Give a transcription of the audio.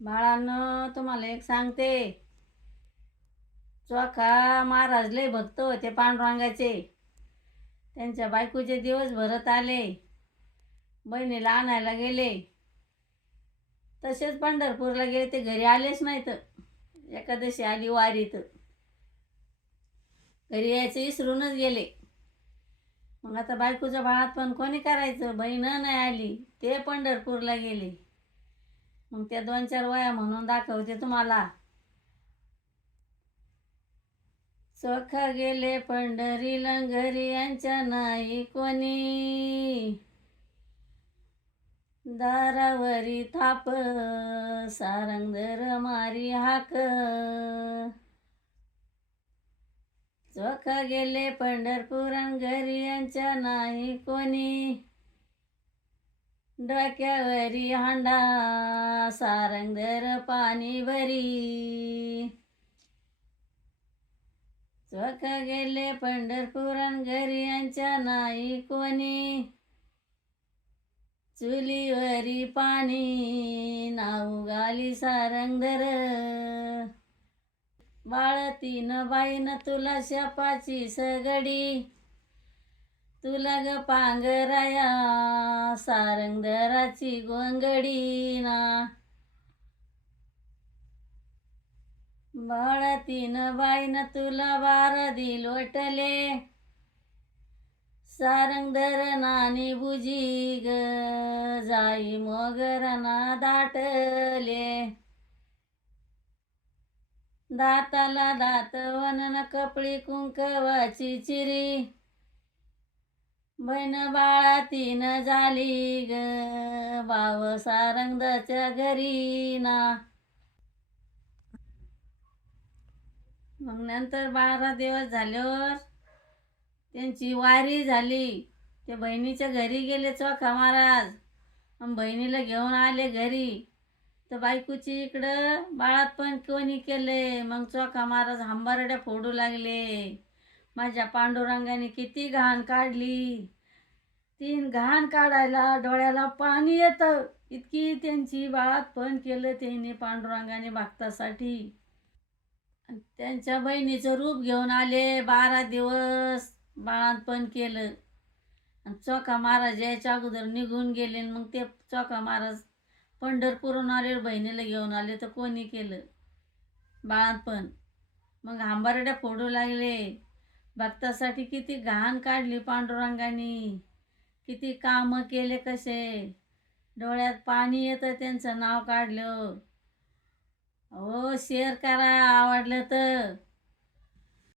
बाळांनो, तुम्हाला एक सांगते. चोखा महाराज लय भक्त होते पांडुरंगाचे. त्यांच्या बायकोचे दिवस भरत आले, बहिणीला आणायला गेले. तसेच पंढरपूरला गेले, ते घरी आलेच नाहीत. एकादशी आली वारीत, घरी यायचं विसरूनच गेले. मग आता बायकोचं बाळात पण कोणी करायचं, बहीण नाही आली, ते पंढरपूरला गेले. मग त्या 2-4 वया म्हणून दाखवते तुम्हाला. चोखा गेले पंढरीला, घरी यांच्या नाही कोणी. दारावरी थाप, सारंगधर मारी हाक. चोखा गेले पंढरपुरान, घरी यांच्या नाही कोणी. डोक्यावरी हांडा, सारंगधर पाणी भरी. चोखा गेले पंढरपुरान, घरी यांच्या नाही कोणी. चुलीवरी पाणी, नाऊ गाली सारंगधर. बाळतीन बाईन तुला शापाची सगडी, तुला ग पांगराया सारंगधराची गोंगडी ना. बाळतीन बाईन तुला 12 लोटले, सारंगधर नानी बुजी ग, जाई मोगराना दाटले. दाताला दात वनन, कपळी कुंकवाची चिरी. बहीण बाळातीन झाली ग, बाव सारंगधाच्या घरी ना. मग नंतर 12 दिवस झाल्यावर त्यांची वारी झाली. ते बहिणीच्या घरी गेले चोखा महाराज. मग बहिणीला घेऊन आले घरी. तर बायकोची इकडं बाळात पण कोणी केले. मग चोखा महाराज हंबरड्या फोडू लागले. माझ्या पांडुरंगाने किती घाण काढली. तीन घाण काढायला डोळ्याला पाणी येतं, इतकी त्यांची बाळात पण केलं त्यांनी पांडुरंगाने भक्तासाठी. त्यांच्या बहिणीचं रूप घेऊन आले. 12 दिवस बाळातपण केलं. आणि चोखा महाराज यायच्या अगोदर निघून गेले. मग ते चोखा महाराज पंढरपूरहून आले, बहिणीला घेऊन आले. तर कोणी केलं बाळातपण. मग हंबरड्या फोडू लागले. भक्तासाठी किती घाण काढली पांडुरंगाने, किती कामं केले कसे. डोळ्यात पाणी येतं त्यांचं नाव काढलं. हो, शेअर करा आवडलं तर.